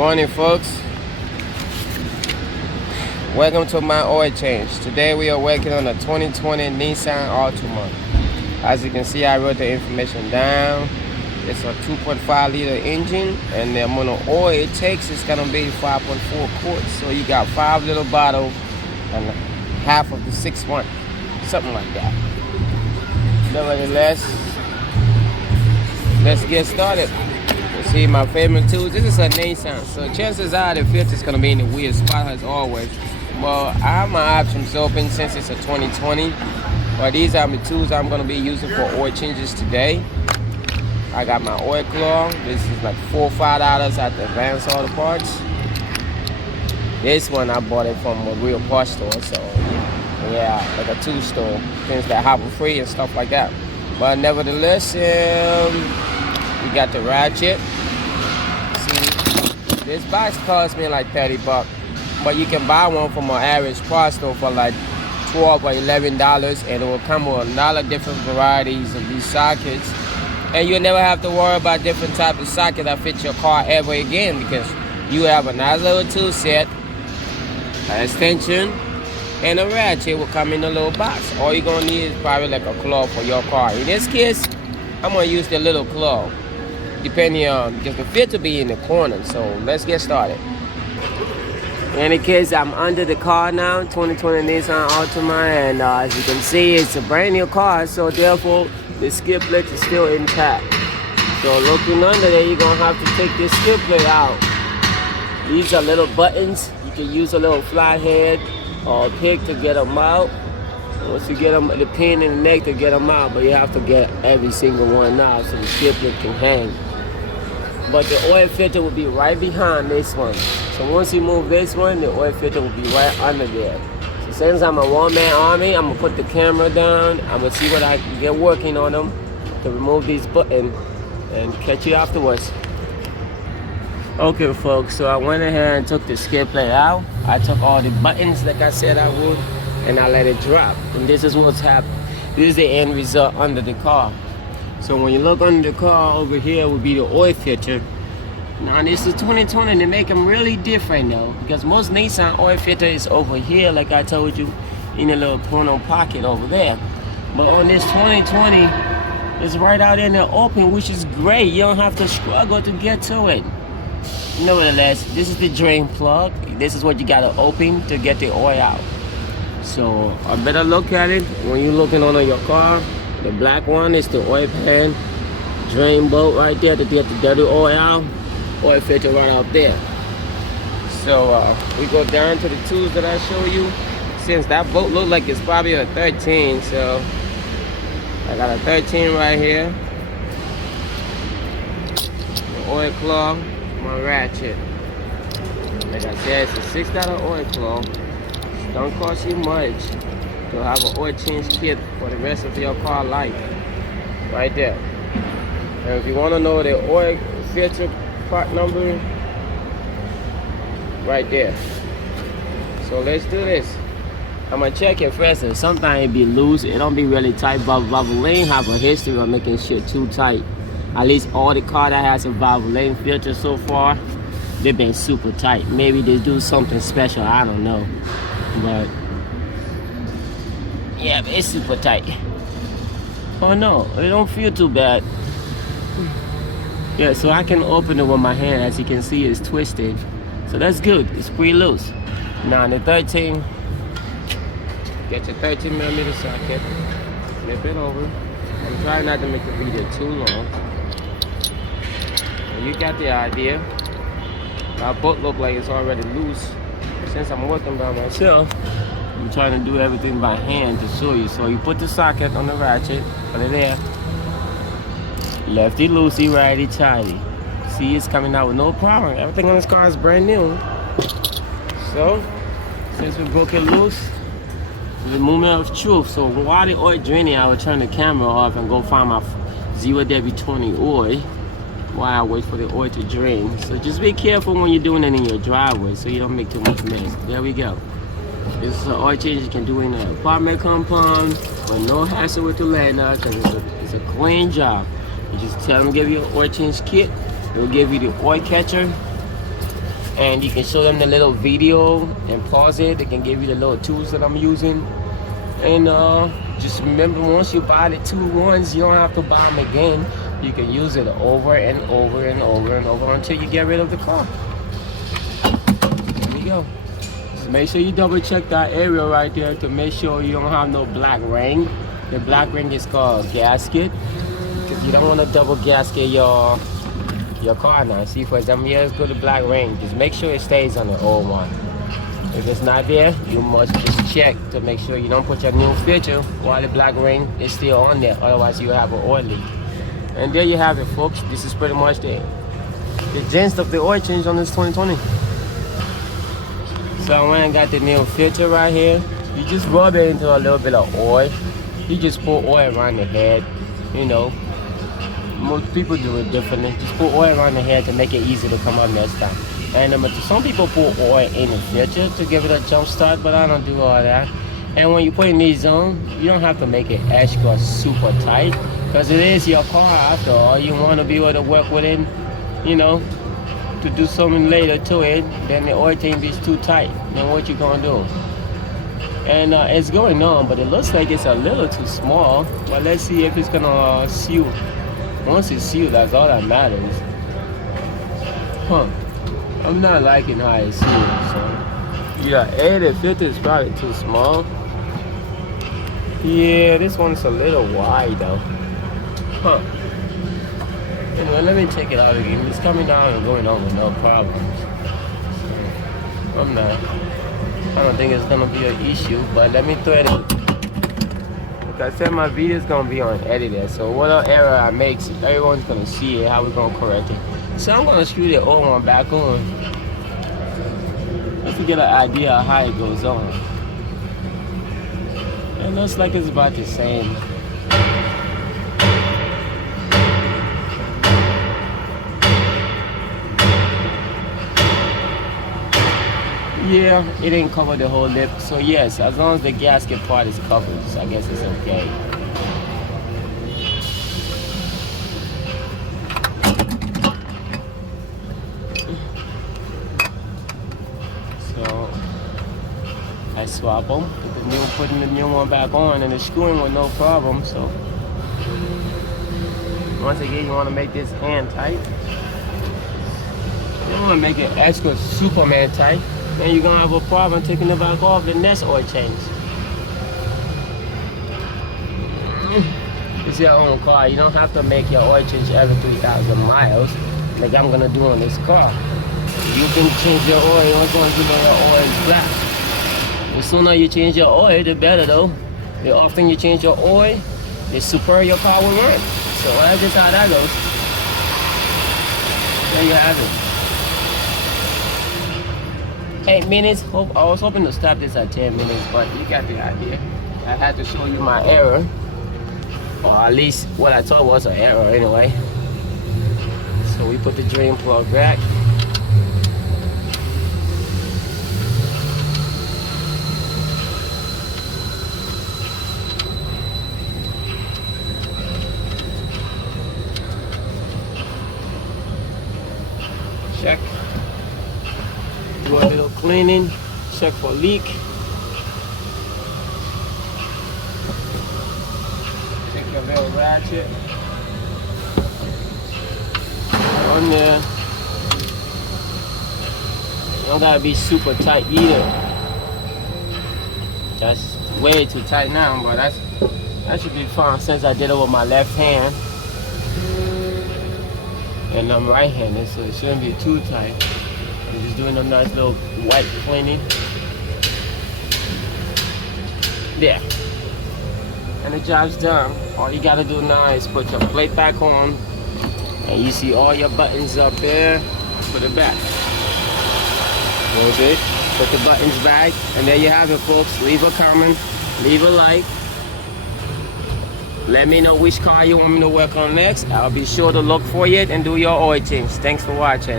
Morning, folks. Welcome to my oil change. Today we are working on a 2020 Nissan Altima. As you can see, I wrote the information down. It's a 2.5 liter engine, and the amount of oil it takes is gonna be 5.4 quarts. So you got 5 little bottles and half of the 6.1, something like that. Nevertheless, let's get started. See my favorite tools. This is a Nissan, so chances are the filter's gonna be in the weird spot as always. Well, I have my options open since it's a 2020, but these are the tools I'm gonna be using for oil changes today. I got my oil claw. This is like $4 or $5 at the Advanced Auto Parts. This one I bought it from a real parts store, so yeah, like a tool store, things that hobble free and stuff like that. But nevertheless, we got the ratchet. See, this box cost me like $30, but you can buy one from an average parts store for like $12 or $11, and it will come with a lot of different varieties of these sockets. And you'll never have to worry about different types of socket that fit your car ever again, because you have a nice little tool set, an extension, and a ratchet will come in a little box. All you're gonna need is probably like a claw for your car. In this case, I'm gonna use the little claw, depending on, because the fit will be in the corner. So let's get started. In any case, I'm under the car now, 2020 Nissan Altima, and as you can see, it's a brand new car, so therefore the skid plate is still intact. So looking under there, you're gonna have to take this skid plate out. These are little buttons. You can use a little flathead or a pick to get them out. Once you get them, the pin in the neck to get them out, but you have to get every single one out so the skid plate can hang. But the oil filter will be right behind this one. So once you move this one, the oil filter will be right under there. So since I'm a one-man army, I'm gonna put the camera down. I'm gonna see what I can get working on them to remove these buttons and catch you afterwards. Okay, folks, so I went ahead and took the skid plate out. I took all the buttons like I said I would, and I let it drop. And this is what's happened. This is the end result under the car. So when you look under the car, over here will be the oil filter. Now this is 2020, they make them really different though, because most Nissan oil filter is over here, like I told you, in a little corner pocket over there. But on this 2020, it's right out in the open, which is great. You don't have to struggle to get to it. Nevertheless, this is the drain plug. This is what you gotta open to get the oil out. So a better look at it when you're looking on your car. The black one is the oil pan, drain bolt right there to get the dirty oil out, oil filter right out there. So we go down to the tools that I show you. Since that bolt looks like it's probably a 13, so I got a 13 right here. The oil claw, my ratchet. Like I said, it's a $6 oil claw. Don't cost you much. You'll have an oil change kit for the rest of your car life. Right there. And if you want to know the oil filter part number, right there. So let's do this. I'm gonna check it first. Sometimes it be loose. It don't be really tight. Valvoline have a history of making shit too tight. At least all the car that has a Valvoline filter so far, they've been super tight. Maybe they do something special. I don't know. But yeah, it's super tight. Oh no, it don't feel too bad. Yeah, so I can open it with my hand. As you can see, it's twisted. So that's good, it's pretty loose. Now the 13, get your 13mm socket, flip it over. I'm trying not to make the video too long. You got the idea. My boat look like it's already loose. Since I'm working by myself, I'm trying to do everything by hand to show you. So you put the socket on the ratchet, put it there. Lefty loosey, righty tighty. See, it's coming out with no problem. Everything on this car is brand new. So, since we broke it loose, the moment of truth. So while the oil draining, I would turn the camera off and go find my 0W20 oil while I wait for the oil to drain. So just be careful when you're doing it in your driveway so you don't make too much mess. There we go. This is an oil change you can do in an apartment compound with no hassle with the landlord, because it's a clean job. You just tell them to give you an oil change kit. They'll give you the oil catcher and you can show them the little video and pause it. They can give you the little tools that I'm using. And just remember, once you buy the two ones, you don't have to buy them again. You can use it over and over and over and over until you get rid of the car. There you go. Just make sure you double check that area right there to make sure you don't have no black ring. The black ring is called gasket, because you don't want to double gasket your car now. See, for example, here's go to black ring. Just make sure it stays on the old one. If it's not there, you must just check to make sure you don't put your new filter while the black ring is still on there. Otherwise, you have an oil leak. And there you have it, folks. This is pretty much the gist of the oil change on this 2020. So I went and got the new filter right here. You just rub it into a little bit of oil. You just pour oil around the head. You know, most people do it differently. Just pour oil around the head to make it easy to come up next time. And some people put oil in the filter to give it a jump start, but I don't do all that. And when you put in these on, you don't have to make it extra super tight, because it is your car after all. You want to be able to work with it, you know, to do something later to it. Then the oil tank is too tight. Then what you gonna do? And it's going on, but it looks like it's a little too small. But let's see if it's gonna seal. Once it's sealed, that's all that matters. Huh. I'm not liking how it's sealed, so yeah, the filter is probably too small. Yeah, this one's a little wide though. Huh. Anyway, let me check it out again. It's coming down and going on with no problems. So, I don't think it's gonna be an issue, but let me thread it. Like I said, my video is gonna be on edited, so whatever error I make, everyone's gonna see it, how we're gonna correct it. So I'm gonna screw the old one back on, just to get an idea of how it goes on. It looks like it's about the same. Yeah, it didn't cover the whole lip, so yes, as long as the gasket part is covered, so I guess it's okay. So I swap them, putting the new one back on, and it's screwing with no problem. So once again, you want to make this hand tight. You don't want to make it extra Superman tight. Then you're gonna have a problem taking it back off the next oil change. It's your own car. You don't have to make your oil change every 3,000 miles like I'm gonna do on this car. You can change your oil as long as you know your oil is black. The sooner you change your oil, the better though. The often you change your oil, the superior your car will run. So that's just how that goes. There you have it. 8 minutes. I was hoping to stop this at 10 minutes, but you got the idea. I had to show you my error, or at least what I thought was an error anyway. So we put the drain plug back. Check. Do a little cleaning, check for leak. Take your little ratchet on there. You don't gotta be super tight either. That's way too tight now, but that should be fine since I did it with my left hand. And I'm right-handed, so it shouldn't be too tight. I'm just doing a nice little wipe cleaning. There. And the job's done. All you gotta do now is put your plate back on. And you see all your buttons up there. Put it back. Close it. Put the buttons back. And there you have it, folks. Leave a comment. Leave a like. Let me know which car you want me to work on next. I'll be sure to look for it and do your oil change. Thanks for watching.